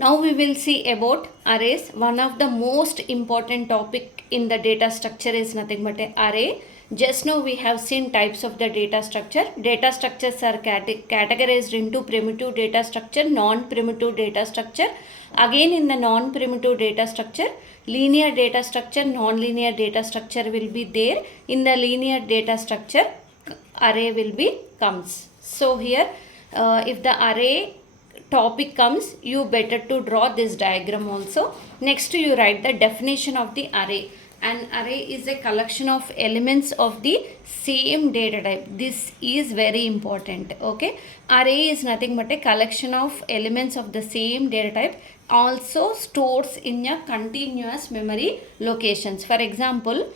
Now we will see about arrays. One of the most important topic in the data structure is nothing but an array. Just now we have seen types of the data structure. Data structures are categorized into primitive data structure, non-primitive data structure. Again, in the non-primitive data structure, linear data structure, non-linear data structure will be there. In the linear data structure, array will be comes. So here, if the array topic comes, you better to draw this diagram also. Next, you write the definition of the array. An array is a collection of elements of the same data type. This is very important. Okay, array is nothing but a collection of elements of the same data type, also stores in a continuous memory locations. For example,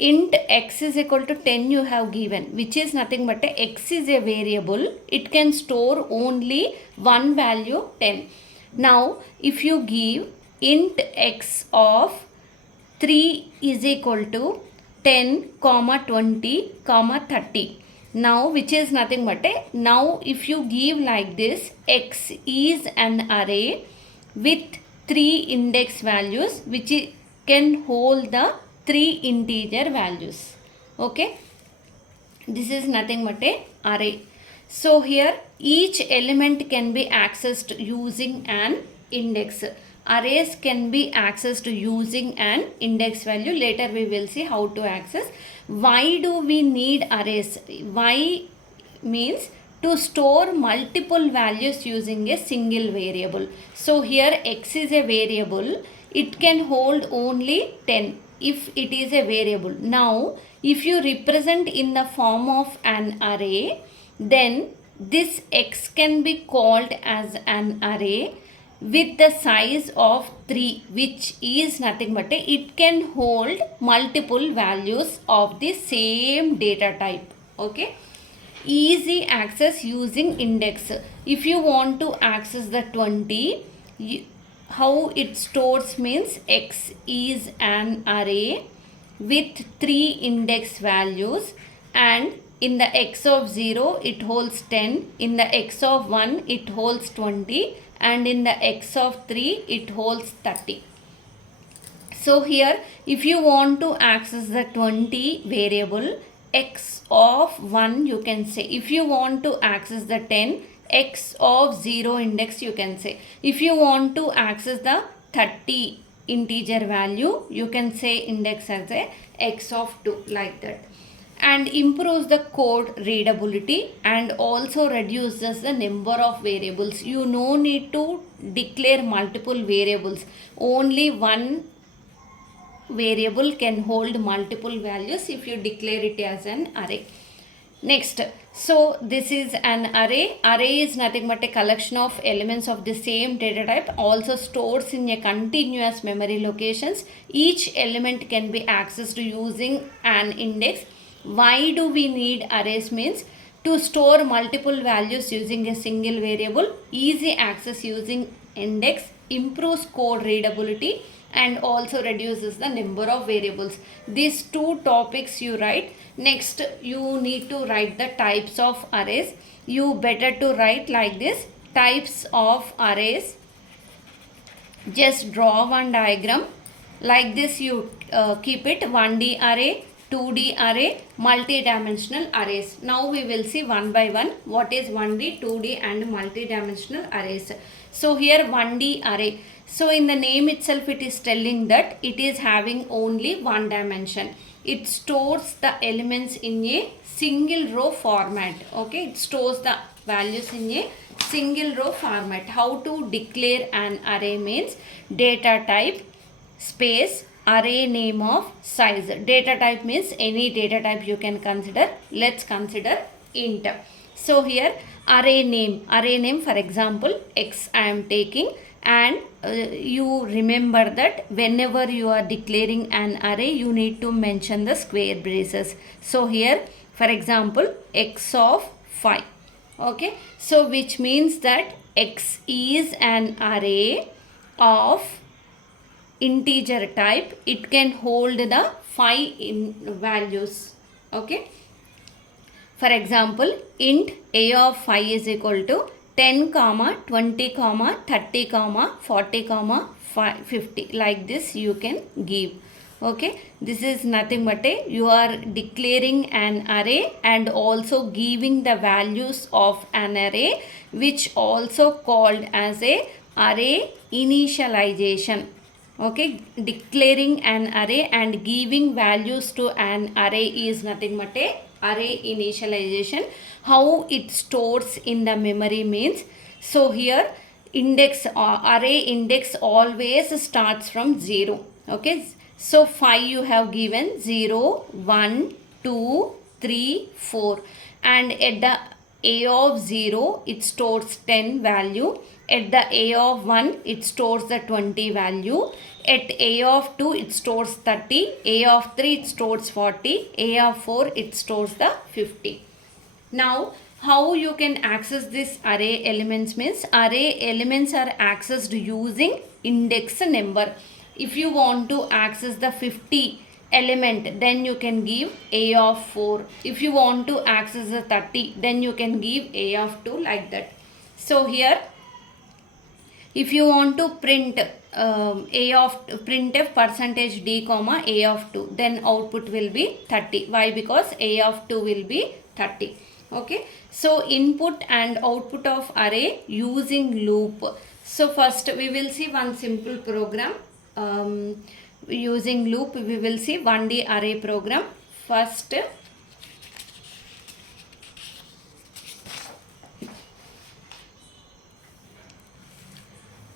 int x is equal to 10 you have given, which is nothing but a x is a variable. It can store only one value 10. Now if you give int x of 3 is equal to 10 comma 20 comma 30, now which is nothing but a, now if you give like this, x is an array with 3 index values which can hold the 3 integer values. Okay, this is nothing but a array. So here each element can be accessed using an index. Arrays can be accessed using an index value. Later we will see how to access. Why do we need arrays? Why means to store multiple values using a single variable. So here x is a variable. It can hold only 10 if it is a variable. Now if you represent in the form of an array, then this x can be called as an array with the size of 3, which is nothing but it can hold multiple values of the same data type. Okay, easy access using index. If you want to access the 20, how it stores means x is an array with 3 index values, and in the x of 0 it holds 10, in the x of 1 it holds 20, and in the x of 3 it holds 30. So here if you want to access the 20 variable, x of 1 you can say. If you want to access the 10, x of 0 index you can say. If you want to access the 30 integer value, you can say index as a x of 2, like that. And improves the code readability and also reduces the number of variables. You no need to declare multiple variables. Only one variable can hold multiple values if you declare it as an array. Next, so this is an array. Array is nothing but a collection of elements of the same data type, also stores in a continuous memory locations. Each element can be accessed using an index. Why do we need arrays means to store multiple values using a single variable, easy access using index, improves code readability, and also reduces the number of variables. These two topics you write. Next, you need to write the types of arrays. You better to write like this: types of arrays. Just draw one diagram like this. You keep it 1D array, 2D array, multi-dimensional arrays. Now we will see one by one what is 1D, 2D and multi-dimensional arrays. So here 1D array. So in the name itself it is telling that it is having only one dimension. It stores the elements in a single row format. Okay, it stores the values in a single row format. How to declare an array means data type space array name of size. Data type means any data type you can consider. Let's consider int. So here array name for example x I am taking, and you remember that whenever you are declaring an array you need to mention the square braces. So here for example x of 5. Okay, so which means that x is an array of integer type. It can hold the 5 in values. Okay, for example int a of 5 is equal to 10 comma 20 comma 30 comma 40 comma 50, like this you can give. Okay, this is nothing but you are declaring an array and also giving the values of an array, which also called as a array initialization. Okay, declaring an array and giving values to an array is nothing but a array initialization. How it stores in the memory means, so here index array index always starts from 0. Okay, so 5 you have given 0 1 2 3 4, and at the a of 0 it stores 10 value, at the a of 1 it stores the 20 value, at a of 2 it stores 30, a of 3 it stores 40, a of 4 it stores the 50. Now how you can access this array elements means, array elements are accessed using index number. If you want to access the 50 element, then you can give a of 4. If you want to access the 30, then you can give a of 2, like that. So here if you want to print a of printf percentage d comma a of 2, then output will be 30. Why? Because a of 2 will be 30. Okay, so input and output of array using loop. So first we will see one simple program using loop. We will see 1D array program. First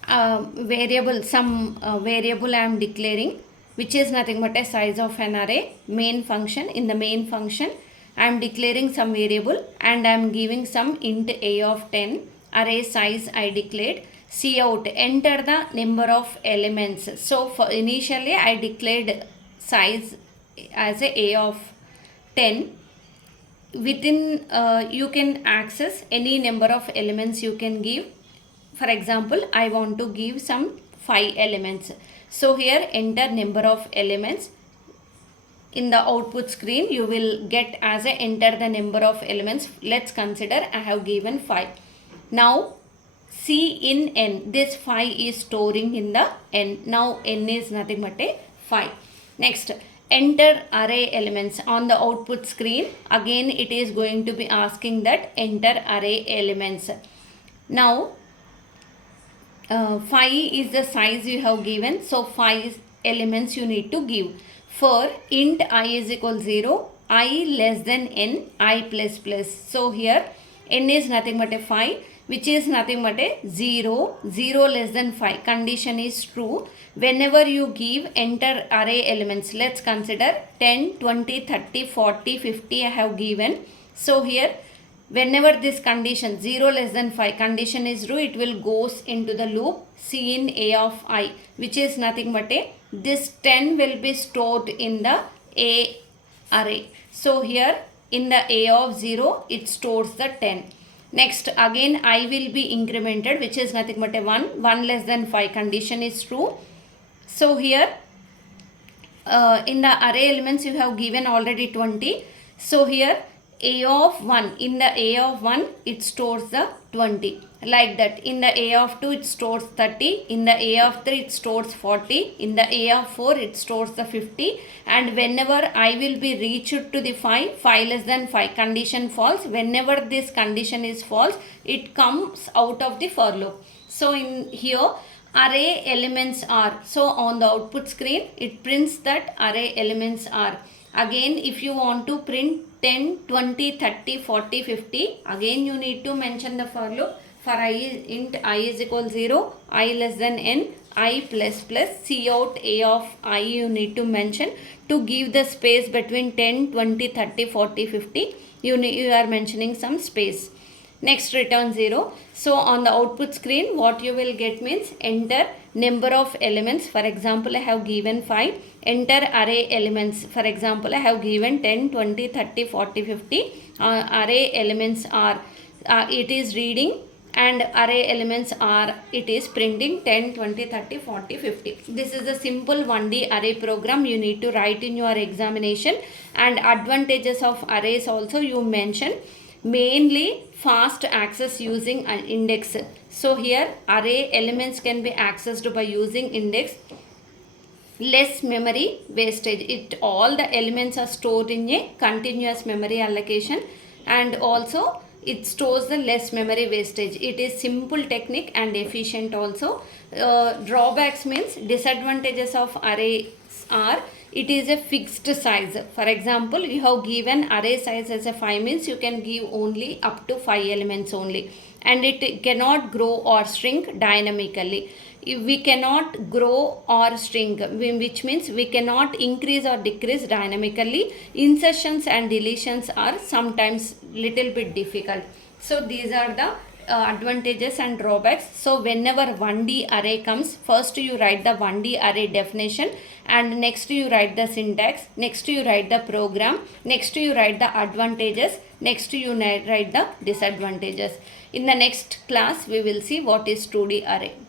variable, some variable I am declaring, which is nothing but a size of an array. Main function, in the main function I am declaring some variable and I am giving some int a of 10. Array size I declared. Cout, enter the number of elements. So for initially I declared size as a of 10. Within you can access any number of elements you can give. For example, I want to give some 5 elements. So here enter number of elements. In the output screen you will get as a enter the number of elements. Let's consider I have given 5. Now C in n, this 5 is storing in the n. Now n is nothing but a 5. Next, enter array elements. On the output screen again it is going to be asking that enter array elements. Now 5 is the size you have given, so 5 elements you need to give. For int I is equal 0, I less than n, I plus plus. So here n is nothing but a 5, which is nothing but a 0, 0 less than 5. Condition is true. Whenever you give enter array elements, let's consider 10, 20, 30, 40, 50 I have given. So here whenever this condition 0 less than 5 condition is true, it will goes into the loop C in a of I, which is nothing but a, this 10 will be stored in the a array. So here in the a of 0 it stores the 10. Next again I will be incremented, which is nothing but a 1, 1 less than 5 condition is true. So here in the array elements you have given already 20. So here a of 1, in the a of 1 it stores the 20, like that. In the a of 2 it stores 30, in the a of 3 it stores 40, in the a of 4 it stores the 50, and whenever I will be reached to the 5 less than 5 condition false, whenever this condition is false it comes out of the for loop. So in here array elements are, so on the output screen it prints that array elements are. Again if you want to print 10, 20, 30, 40, 50, again you need to mention the for loop. For I int I is equal 0, I less than n, I plus plus, cout a of I you need to mention. To give the space between 10, 20, 30, 40, 50, you are mentioning some space. Next return 0. So on the output screen what you will get means enter number of elements. For example I have given 5. Enter array elements. For example I have given 10, 20, 30, 40, 50. Array elements are it is reading, and array elements are it is printing 10, 20, 30, 40, 50. This is a simple 1D array program you need to write in your examination. And advantages of arrays also you mention. mainly fast access using an index. So here array elements can be accessed by using index. Less memory wastage, it all the elements are stored in a continuous memory allocation, and also it stores the less memory wastage. It is simple technique and efficient also. Drawbacks means disadvantages of arrays are it is a fixed size. For example, you have given array size as a 5 means you can give only up to 5 elements only, and it cannot grow or shrink dynamically. We cannot grow or shrink, which means we cannot increase or decrease dynamically. Insertions and deletions are sometimes little bit difficult. So these are the advantages and drawbacks. So whenever 1D array comes, first you write the 1D array definition, and next you write the syntax, next you write the program, next you write the advantages, next you write the disadvantages. In the next class we will see what is 2D array.